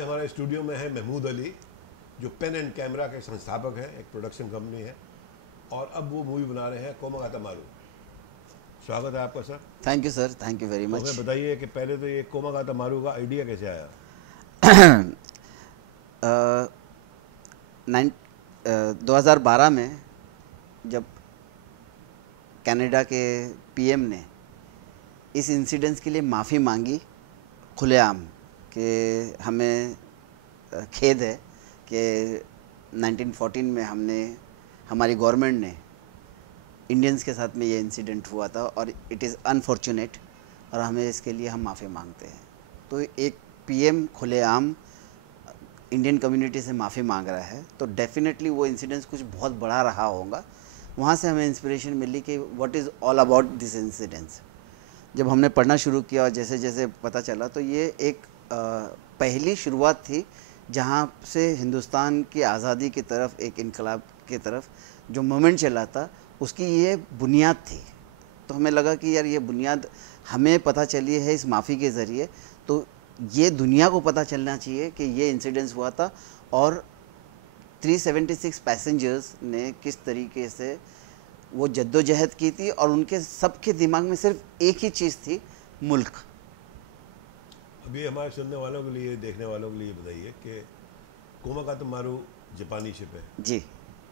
आज हमारे स्टूडियो में है महमूद अली, जो पेन एंड कैमरा के संस्थापक हैं, एक प्रोडक्शन कंपनी है, और अब वो मूवी बना रहे हैं कोमागाता मारू। स्वागत है आपका sir. Thank you sir, thank you very much. हमें बताइए कि पहले तो ये कोमागाता मारू का आइडिया कैसे आया? 2012 में जब कनाडा के पीएम ने इस इंसिडेंट्स के लिए माफ़ी मांगी खुलेआम कि हमें खेद है कि 1914 में हमारी गवर्नमेंट ने इंडियंस के साथ में ये इंसिडेंट हुआ था और इट इज़ अनफॉर्चुनेट और हमें इसके लिए हम माफ़ी मांगते हैं। तो एक पीएम खुलेआम इंडियन कम्युनिटी से माफ़ी मांग रहा है तो डेफिनेटली वो इंसिडेंट्स कुछ बहुत बड़ा रहा होगा। वहाँ से हमें इंस्पिरेशन मिली कि what is all about this incidents. जब हमने पढ़ना शुरू किया और जैसे जैसे पता चला तो ये एक पहली शुरुआत थी जहाँ से हिंदुस्तान की आज़ादी की तरफ, एक इनकलाब की तरफ जो मूवमेंट चला था उसकी ये बुनियाद थी। तो हमें लगा कि यार ये बुनियाद हमें पता चली है इस माफ़ी के ज़रिए, तो ये दुनिया को पता चलना चाहिए कि ये इंसिडेंस हुआ था और 376 पैसेंजर्स ने किस तरीके से वो जद्दोजहद की थी और उनके सबके दिमाग में सिर्फ एक ही चीज़ थी, मुल्क। अभी हमारे सुनने वालों के लिए, देखने वालों के लिए बताइए कि कोमागाता मारू जापानी शिप है जी,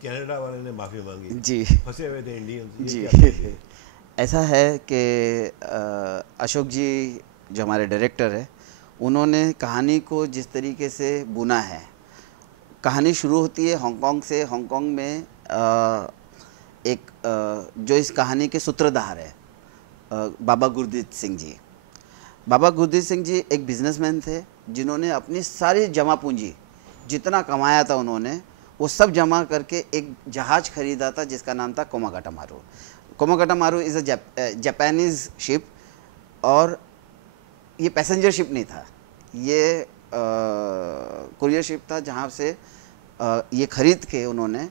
कनाडा वाले ने माफ़ी मांगी जी, फंसे हुए थे इंडियंस जी। ऐसा है कि अशोक जी जो हमारे डायरेक्टर है उन्होंने कहानी को जिस तरीके से बुना है, कहानी शुरू होती है हांगकांग से। हांगकांग में जो इस कहानी के सूत्रधार है बाबा गुरदीप सिंह जी। बाबा गुरदीप सिंह जी एक बिजनेसमैन थे जिन्होंने अपनी सारी जमा पूंजी जितना कमाया था उन्होंने वो सब जमा करके एक जहाज़ खरीदा था जिसका नाम था कोमागाटा मारू। कोमागाटा मारू इज़ अ जापानीज़ शिप और ये पैसेंजर शिप नहीं था, ये कुरियर शिप था जहाँ से ये ख़रीद के उन्होंने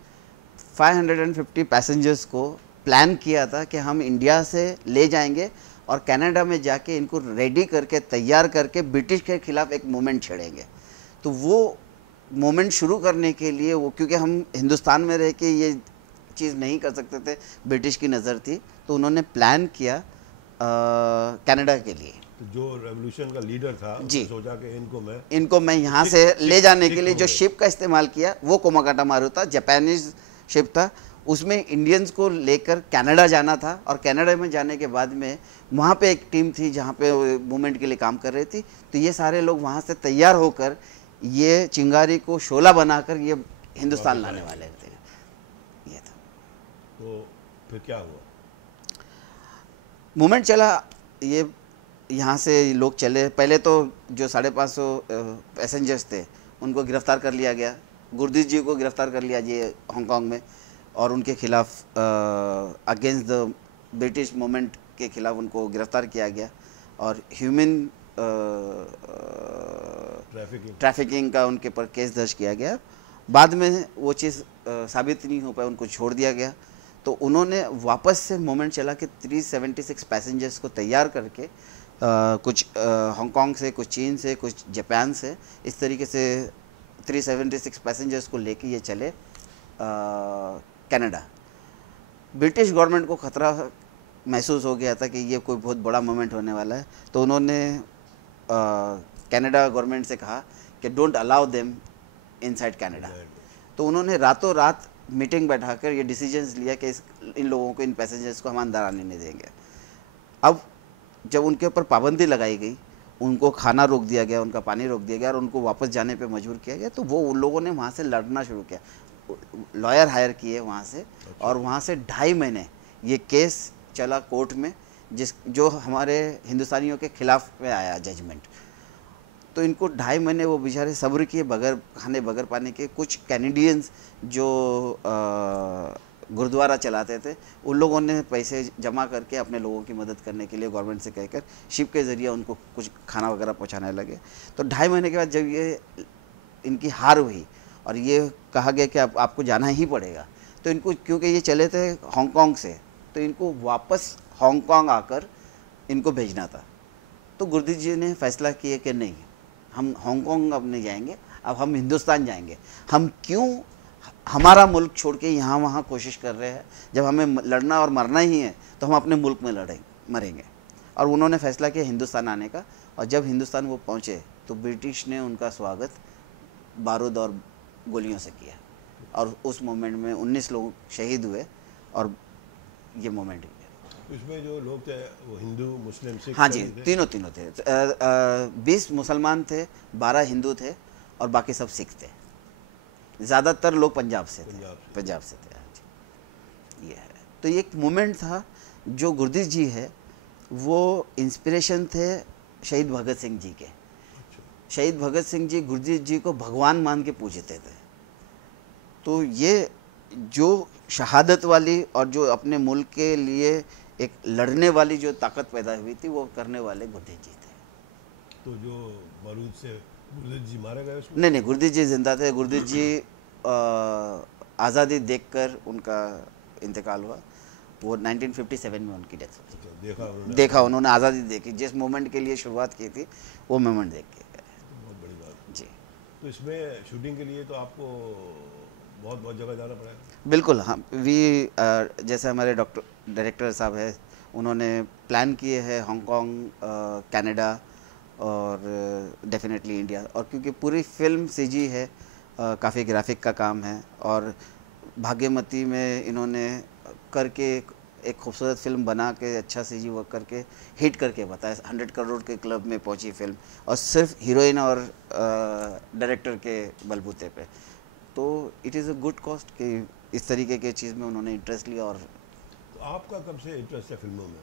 550 पैसेंजर्स को प्लान किया था कि हम इंडिया से ले जाएंगे और कनाडा में जाके इनको रेडी करके तैयार करके ब्रिटिश के ख़िलाफ़ एक मूवमेंट छेड़ेंगे। तो वो मूवमेंट शुरू करने के लिए वो, क्योंकि हम हिंदुस्तान में रह के ये चीज़ नहीं कर सकते थे, ब्रिटिश की नज़र थी, तो उन्होंने प्लान किया कनाडा के लिए। तो जो रेवोल्यूशन का लीडर था जी, सोचा कि इनको मैं यहाँ से ले जाने के लिए जो शिप का इस्तेमाल किया वो कोमागाटा मारू था, जापानीज शिप था। उसमें इंडियंस को लेकर कनाडा जाना था और कनाडा में जाने के बाद में वहाँ पे एक टीम थी जहाँ पे मूवमेंट के लिए काम कर रही थी। तो ये सारे लोग वहाँ से तैयार होकर ये चिंगारी को शोला बनाकर ये हिंदुस्तान लाने वाले थे। ये था। तो फिर क्या हुआ? मूवमेंट चला, ये यहाँ से लोग चले। पहले तो जो 550 पैसेंजर्स थे उनको गिरफ़्तार कर लिया गया, गुरदीप जी को गिरफ़्तार कर लिया जी हांगकांग में और उनके खिलाफ़ अगेंस्ट द ब्रिटिश मूवमेंट के ख़िलाफ़ उनको गिरफ़्तार किया गया और ह्यूमन ट्रैफिकिंग का उनके पर केस दर्ज किया गया। बाद में वो चीज़ साबित नहीं हो पाई, उनको छोड़ दिया गया। तो उन्होंने वापस से मूवमेंट चला कि 376 पैसेंजर्स को तैयार करके कुछ हांगकांग से, कुछ चीन से, कुछ जापान से, इस तरीके से 376 पैसेंजर्स को लेके ये चले कनाडा। ब्रिटिश गवर्नमेंट को ख़तरा महसूस हो गया था कि ये कोई बहुत बड़ा मोमेंट होने वाला है, तो उन्होंने कनाडा गवर्नमेंट से कहा कि don't allow them inside Canada. तो उन्होंने रातों रात मीटिंग बैठाकर ये डिसीजंस लिया कि इन लोगों को, इन पैसेंजर्स को हम अंदर आने नहीं देंगे। अब जब उनके ऊपर पाबंदी लगाई गई, उनको खाना रोक दिया गया, उनका पानी रोक दिया गया और उनको वापस जाने पे मजबूर किया गया, तो वो उन लोगों ने वहाँ से लड़ना शुरू किया, लॉयर हायर किए वहाँ से। और वहाँ से 2.5 महीने ये केस चला कोर्ट में, जो हमारे हिंदुस्तानियों के खिलाफ में आया जजमेंट। तो इनको 2.5 महीने वो बेचारे सब्र किए, बगैर खाने बगैर पानी के। कुछ कैनेडियंस जो गुरुद्वारा चलाते थे उन लोगों ने पैसे जमा करके अपने लोगों की मदद करने के लिए गवर्नमेंट से कहकर शिप के ज़रिए उनको कुछ खाना वगैरह पहुंचाने लगे। तो 2.5 महीने के बाद जब ये इनकी हार हुई और ये कहा गया कि अब आपको जाना ही पड़ेगा, तो इनको, क्योंकि ये चले थे हांगकांग से, तो इनको वापस हांगकांग आकर इनको भेजना था। तो गुरदीप जी ने फैसला किया कि नहीं, हम हांगकांग अब नहीं जाएंगे, अब हम हिंदुस्तान जाएंगे। हम क्यों हमारा मुल्क छोड़ के यहाँ वहाँ कोशिश कर रहे हैं? जब हमें लड़ना और मरना ही है तो हम अपने मुल्क में मरेंगे। और उन्होंने फैसला किया हिंदुस्तान आने का, और जब हिंदुस्तान वो पहुँचे तो ब्रिटिश ने उनका स्वागत बारूद और गोलियों से किया, और उस मोमेंट में 19 लोग शहीद हुए, और ये मोमेंट इसमें जो लोग थे वो हिंदू, मुस्लिम, सिख? हाँ जी, तीनों थे। 20 मुसलमान थे, 12 हिंदू थे, और बाकी सब सिख थे। ज़्यादातर लोग पंजाब से थे। हाँ जी, ये है। तो ये एक मोमेंट था जो गुरदीप जी है वो इंस्पिरेशन थे शहीद भगत सिंह जी के। शहीद भगत सिंह जी गुरदीप जी को भगवान मान के पूजते थे। तो ये जो शहादत वाली और जो अपने मुल्क के लिए एक लड़ने वाली जो ताकत पैदा हुई थी वो करने वाले गुरदीप जी थे। तो जो बारूद से गुरदीप जी मारे गए उसमें? नहीं, गुरदीप जी जिंदा थे। गुरदीप जी आज़ादी देखकर उनका इंतकाल हुआ। वो 1957 में उनकी डेथ हुई। देखा उन्होंने आज़ादी देखी, जिस मोमेंट के लिए शुरुआत की थी वो मोमेंट देख के गए। बहुत बड़ी बात जी। तो इसमें शूटिंग के लिए तो आपको बहुत जगह जाना पड़ेगा? बिल्कुल। हाँ, जैसे हमारे डायरेक्टर साहब है, उन्होंने प्लान किए हैं हांगकांग, कनाडा और डेफिनेटली इंडिया। और क्योंकि पूरी फिल्म सीजी है, काफ़ी ग्राफिक का काम है, और भाग्यमती में इन्होंने करके एक खूबसूरत फिल्म बना के अच्छा सीजी वर्क करके हिट करके बताया। 100 करोड़ के क्लब में पहुंची फिल्म, और सिर्फ हीरोइन और डायरेक्टर के बलबूते पे। तो it is a good cost कि इस तरीके के चीज़ में उन्होंने इंटरेस्ट लिया। और तो आपका कब से इंटरेस्ट है फिल्मों में?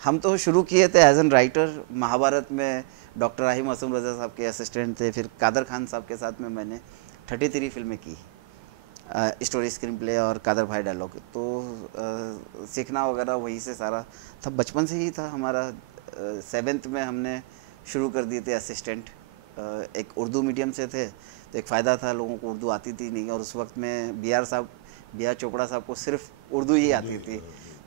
हम तो शुरू किए थे एज एन राइटर। महाभारत में डॉक्टर राहिम असम रजा साहब के असिस्टेंट थे। फिर कादर खान साहब के साथ में मैंने 33 फिल्में की, स्टोरी, स्क्रीन प्ले और कादर भाई डायलॉग। तो सीखना वगैरह वहीं से सारा था, बचपन से ही था हमारा। 7th में हमने शुरू कर दिए थे असिस्टेंट। एक उर्दू मीडियम से थे तो एक फ़ायदा था, लोगों को उर्दू आती थी नहीं, और उस वक्त में बी आर चोपड़ा साहब को सिर्फ उर्दू ही आती थी।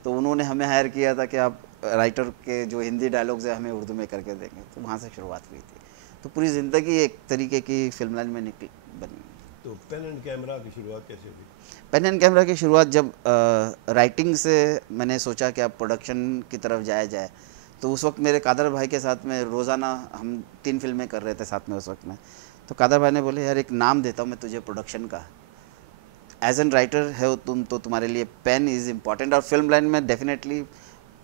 तो उन्होंने हमें हायर किया था कि आप राइटर के जो हिंदी डायलॉग्स है हमें उर्दू में करके देंगे। तो वहाँ से शुरुआत हुई थी। तो पूरी ज़िंदगी एक तरीके की फिल्म लाइन में बनी। तो पेन एंड कैमरा की शुरुआत कैसे हुई? पेन एंड कैमरा की शुरुआत जब राइटिंग से मैंने सोचा कि अब प्रोडक्शन की तरफ जाया जाए, तो उस वक्त मेरे कादर भाई के साथ में रोज़ाना हम 3 फिल्में कर रहे थे साथ में उस वक्त में। तो कादर भाई ने बोले यार एक नाम देता हूँ मैं तुझे प्रोडक्शन का, एज एन राइटर है तुम, तो तुम्हारे लिए पेन इज़ इम्पॉर्टेंट, और फिल्म लाइन में डेफिनेटली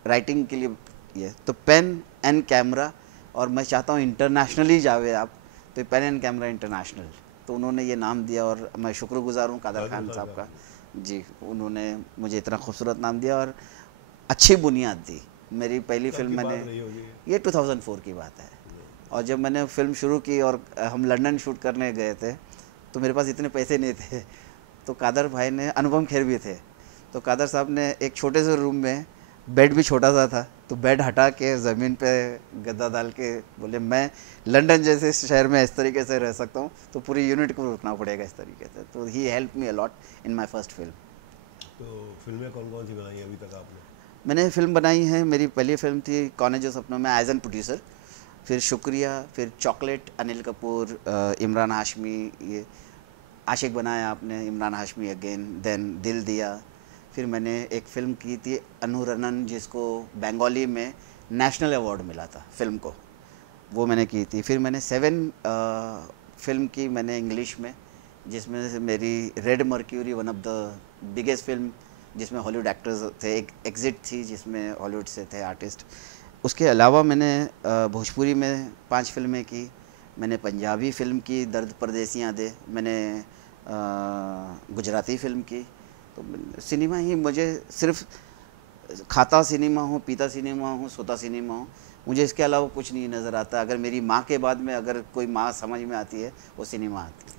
राइटिंग के लिए ये। तो पेन एंड कैमरा, और मैं चाहता हूँ इंटरनेशनली जावे आप, तो पेन एंड कैमरा इंटरनेशनल। तो उन्होंने ये नाम दिया, और मैं शुक्रगुजार हूँ कादर खान साहब का जी। उन्होंने मुझे इतना खूबसूरत नाम दिया और अच्छी बुनियाद दी। मेरी पहली फिल्म मैंने, ये 2004 की बात है, और जब मैंने फिल्म शुरू की और हम लंदन शूट करने गए थे तो मेरे पास इतने पैसे नहीं थे। तो कादर भाई ने, अनुपम खेर भी थे, तो कादर साहब ने एक छोटे से रूम में, बेड भी छोटा सा था, तो बेड हटा के ज़मीन पे गद्दा डाल के बोले मैं लंदन जैसे शहर में इस तरीके से रह सकता हूँ, तो पूरी यूनिट को रुकना पड़ेगा इस तरीके से। तो he help me a lot in my first film. तो फिल्में कौन कौन सी बनाई हैं अभी तक आपने? मैंने फिल्म बनाई है, मेरी पहली फिल्म थी कौन है जो सपनों में एज एन प्रोड्यूसर, फिर शुक्रिया, फिर चॉकलेट, अनिल कपूर, इमरान हाशमी, ये आशिक बनाया आपने, इमरान हाशमी अगेन, देन दिल दिया। फिर मैंने एक फ़िल्म की थी अनुरनन, जिसको बंगाली में नेशनल अवार्ड मिला था फिल्म को, वो मैंने की थी। फिर मैंने 7 फिल्म की मैंने इंग्लिश में, जिसमें से मेरी red mercury one of the biggest film, जिसमें हॉलीवुड एक्टर्स थे। एक एग्जिट थी जिसमें हॉलीवुड से थे आर्टिस्ट। उसके अलावा मैंने भोजपुरी में 5 फिल्में की। मैंने पंजाबी फिल्म की दर्द परदेसियाँ दे, मैंने गुजराती फिल्म की। तो सिनेमा ही मुझे सिर्फ खाता सिनेमा हो, पीता सिनेमा हो, सोता सिनेमा हो, मुझे इसके अलावा कुछ नहीं नज़र आता। अगर मेरी माँ के बाद में अगर कोई माँ समझ में आती है वो सिनेमा आती है।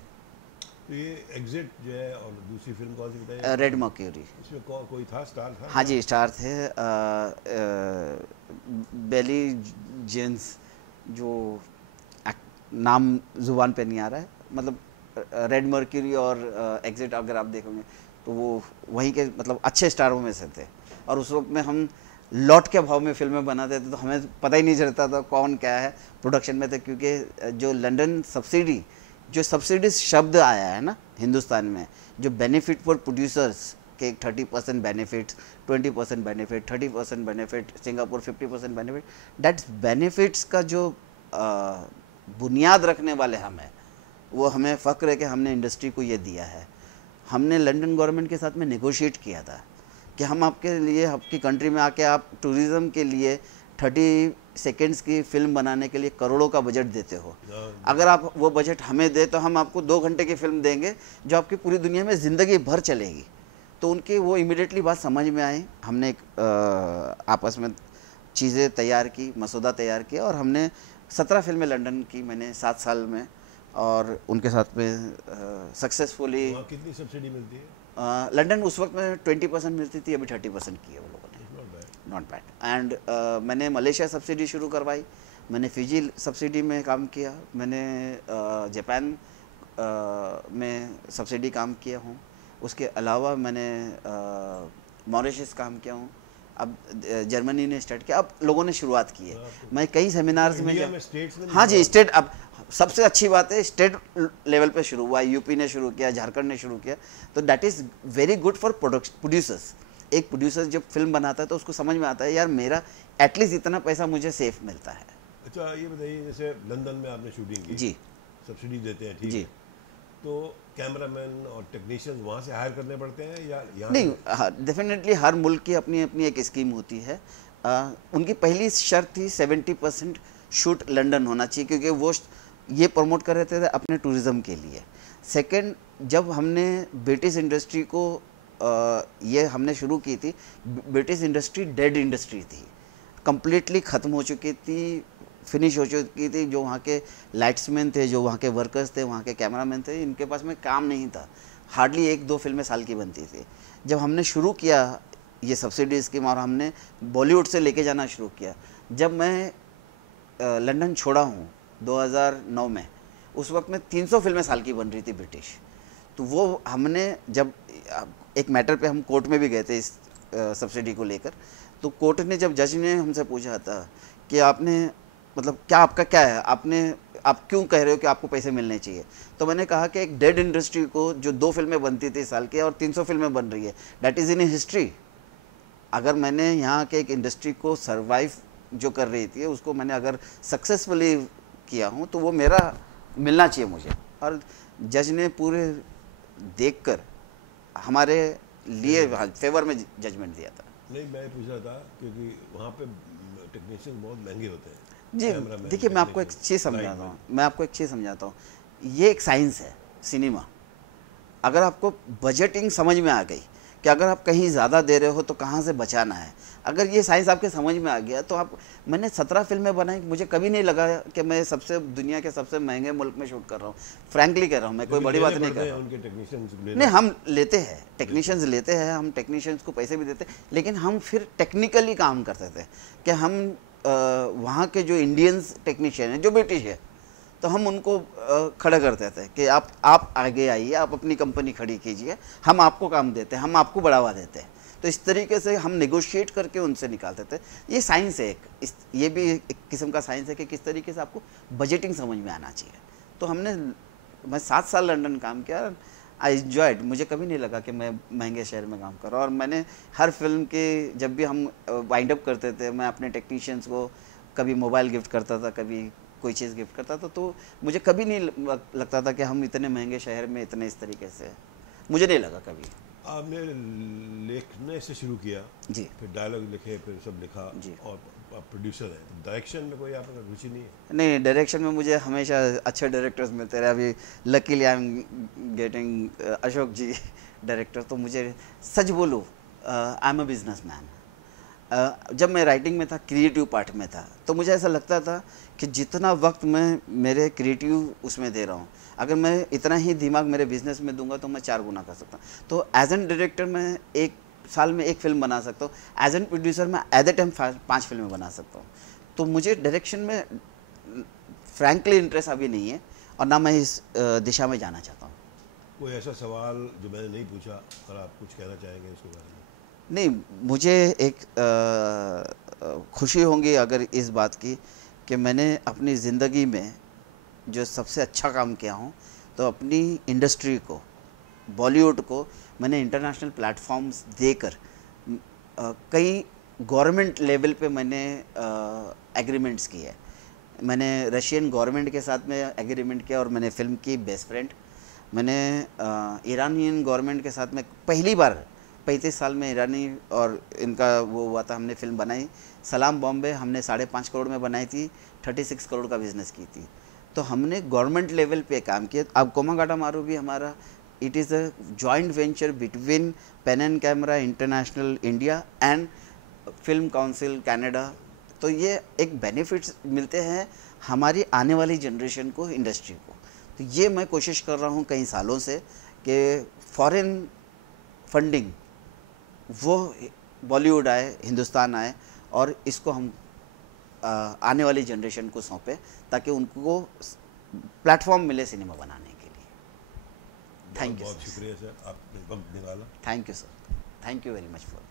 तो ये एग्जिट जो है, और दूसरी फिल्म कौन सी बताई? Red mercury. इसमें कोई था, स्टार था? हाँ जी, स्टार थे बेली जेन्स, जो नाम ज़ुबान पे नहीं आ रहा है, मतलब रेड मर्क्यूरी और एग्जिट अगर आप देखोगे तो वो वहीं के मतलब अच्छे स्टारों में से थे। और उस वक्त में हम लॉट के भाव में फिल्में बनाते थे, तो हमें पता ही नहीं चलता था कौन क्या है प्रोडक्शन में थे, क्योंकि जो लंदन सब्सिडी, जो सब्सिडी शब्द आया है ना हिंदुस्तान में, जो बेनिफिट फॉर प्रोड्यूसर्स के 30% benefit, 20% benefit, 30% benefit, Singapore 50% benefit, that's benefits का जो बुनियाद रखने वाले हम हैं, वो हमें फ़ख्र है कि हमने इंडस्ट्री को ये दिया है। हमने लंदन गवर्नमेंट के साथ में नेगोशिएट किया था कि हम आपके लिए, आपकी कंट्री में आके आप टूरिज़्म के लिए 30 सेकेंड्स की फ़िल्म बनाने के लिए करोड़ों का बजट देते हो, अगर आप वो बजट हमें दे तो हम आपको 2 घंटे की फ़िल्म देंगे जो आपकी पूरी दुनिया में ज़िंदगी भर चलेगी। तो उनकी वो इमीडिएटली बात समझ में आई। हमने एक आपस में चीज़ें तैयार की, मसौदा तैयार किया, और हमने 17 फिल्में लंदन की मैंने 7 साल में, और उनके साथ में सक्सेसफुली। कितनी सब्सिडी मिलती है? लंदन उस वक्त में 20% मिलती थी, अभी 30% की है वो लोगों ने। Not bad. एंड मैंने मलेशिया सब्सिडी शुरू करवाई, मैंने फिजी सब्सिडी में काम किया, मैंने जापान में सब्सिडी काम किया हूँ, उसके अलावा मैंने मॉरिशस काम किया हूँ, अब जर्मनी ने स्टार्ट किया, अब लोगों ने शुरुआत की है। मैं कई सेमिनार्स में, हाँ जी, स्टेट, अब सबसे अच्छी बात है स्टेट लेवल पे शुरू हुआ, यूपी ने शुरू किया, झारखंड ने शुरू किया, तो that is very good for producers. एक प्रोड्यूसर जब फिल्म बनाता है तो उसको समझ में आता है यार मेरा एटलीस्ट इतना पैसा मुझे सेफ मिलता है। अच्छा ये बताइए, जैसे लंदन में आपने शूटिंग की जी, सब्सिडी देते हैं, ठीक जी, है, तो कैमरामैन और टेक्नीशियन वहाँ से हायर करने पड़ते हैं या यहाँ? नहीं, डेफिनेटली हर मुल्क की अपनी अपनी एक स्कीम होती है। उनकी पहली शर्त थी 70% शूट लंदन होना चाहिए, क्योंकि वो ये प्रमोट कर रहे थे अपने टूरिज़्म के लिए। सेकंड, जब हमने ब्रिटिश इंडस्ट्री को ये हमने शुरू की थी, ब्रिटिश इंडस्ट्री डेड इंडस्ट्री थी, कम्प्लीटली ख़त्म हो चुकी थी, फिनिश हो चुकी थी। जो वहाँ के लाइट्समैन थे, जो वहाँ के वर्कर्स थे, वहाँ के कैमरामैन थे, इनके पास में काम नहीं था, हार्डली 1-2 फिल्में साल की बनती थी। जब हमने शुरू किया ये सब्सिडी स्कीम और हमने बॉलीवुड से लेके जाना शुरू किया, जब मैं लंदन छोड़ा हूँ 2009 में, उस वक्त में 300 फिल्में साल की बन रही थी ब्रिटिश। तो वो हमने जब एक मैटर पे हम कोर्ट में भी गए थे इस सब्सिडी को लेकर, तो कोर्ट ने, जब जज ने हमसे पूछा था कि आपने मतलब क्या आपका क्या है, आप क्यों कह रहे हो कि आपको पैसे मिलने चाहिए, तो मैंने कहा कि एक डेड इंडस्ट्री को जो 2 फिल्में बनती थी साल की और 300 फिल्में बन रही है, दैट इज़ इन हिस्ट्री। अगर मैंने यहाँ के एक इंडस्ट्री को सर्वाइव जो कर रही थी उसको मैंने अगर सक्सेसफुली किया हूँ तो वो मेरा मिलना चाहिए मुझे। और जज ने पूरे देखकर हमारे लिए फेवर में जजमेंट दिया था। नहीं, मैं पूछ रहा था क्योंकि वहाँ पे टेक्नीशियन बहुत महंगे होते हैं जी। देखिए मैं आपको एक चीज़ समझाता हूँ, ये एक साइंस है सिनेमा। अगर आपको बजटिंग समझ में आ गई कि अगर आप कहीं ज़्यादा दे रहे हो तो कहाँ से बचाना है, अगर ये साइंस आपके समझ में आ गया तो आप, मैंने 17 फिल्में बनाई, मुझे कभी नहीं लगा कि मैं दुनिया के सबसे महंगे मुल्क में शूट कर रहा हूँ। फ्रैंकली कह रहा हूँ, मैं कोई बड़ी बात नहीं कर रहा हूँ। नहीं, हम लेते हैं, टेक्नीशियंस लेते हैं, हम टेक्नीशियंस को पैसे भी देते हैं, लेकिन हम फिर टेक्निकली काम करते थे कि हम वहाँ के जो इंडियंस टेक्नीशियन हैं जो ब्रिटिश है, तो हम उनको खड़ा करते थे कि आप आगे आइए, आप अपनी कंपनी खड़ी कीजिए, हम आपको काम देते हैं, हम आपको बढ़ावा देते हैं। तो इस तरीके से हम नेगोशिएट करके उनसे निकालते थे। ये साइंस है एक, ये भी एक किस्म का साइंस है कि किस तरीके से आपको बजटिंग समझ में आना चाहिए। तो मैं 7 साल लंदन काम किया, आई एन्जॉयड। मुझे कभी नहीं लगा कि मैं महंगे शहर में काम कर रहा हूँ। और मैंने हर फिल्म के, जब भी हम वाइंड अप करते थे, मैं अपने टेक्नीशियंस को कभी मोबाइल गिफ्ट करता था, कभी कोई चीज़ गिफ्ट करता था। तो मुझे कभी नहीं लगता था कि हम इतने महंगे शहर में इतने इस तरीके से, मुझे नहीं लगा कभी। आपने लिखने से शुरू किया जी, फिर डायलॉग लिखे, फिर सब लिखा जी, और आप प्रोड्यूसर हैं, डायरेक्शन में कोई आपका रुचि नहीं है? नहीं, डायरेक्शन में मुझे हमेशा अच्छे डायरेक्टर्स मिलते रहे। अभी luckily I am getting Ashok ji director. तो मुझे सच बोलूँ, आई एम अ बिजनेसमैन। जब मैं राइटिंग में था, क्रिएटिव पार्ट में था, तो मुझे ऐसा लगता था कि जितना वक्त मैं मेरे क्रिएटिव उसमें दे रहा हूँ, अगर मैं इतना ही दिमाग मेरे बिजनेस में दूंगा तो मैं 4 गुना कर सकता हूँ। तो एज एन डायरेक्टर मैं 1 साल में 1 फिल्म बना सकता हूँ, एज एन प्रोड्यूसर मैं एट द टाइम 5 फिल्में बना सकता हूँ। तो मुझे डायरेक्शन में फ्रैंकली इंटरेस्ट अभी नहीं है, और ना मैं इस दिशा में जाना चाहता हूँ। कोई ऐसा सवाल जो मैंने नहीं पूछा और आप कुछ कहना चाहेंगे इसके बारे में? नहीं, मुझे एक खुशी होंगी अगर इस बात की कि मैंने अपनी ज़िंदगी में जो सबसे अच्छा काम किया हूँ, तो अपनी इंडस्ट्री को, बॉलीवुड को मैंने इंटरनेशनल प्लेटफॉर्म्स देकर कई गवर्नमेंट लेवल पे मैंने एग्रीमेंट्स किए हैं। मैंने रशियन गवर्नमेंट के साथ में एग्रीमेंट किया और मैंने फ़िल्म की बेस्ट फ्रेंड। मैंने ईरानियन गवर्नमेंट के साथ में पहली बार 35 साल में ईरानी और इनका वो हुआ था, हमने फ़िल्म बनाई सलाम बॉम्बे, हमने 5.5 करोड़ में बनाई थी, 36 करोड़ का बिज़नेस की थी। तो हमने गवर्नमेंट लेवल पे काम किया। अब कोमागाटा मारू भी हमारा, it is a joint venture between pen and camera international India and film council Canada. तो ये एक बेनिफिट्स मिलते हैं हमारी आने वाली जनरेशन को, इंडस्ट्री को। तो ये मैं कोशिश कर रहा हूँ कई सालों से कि फॉरेन फंडिंग वो बॉलीवुड आए, हिंदुस्तान आए और इसको हम आने वाली जनरेशन को सौंपें ताकि उनको प्लेटफॉर्म मिले सिनेमा बनाने के लिए। Thank you. बहुत शुक्रिया सर, आपने वक्त निकाला। Thank you sir, thank you very much for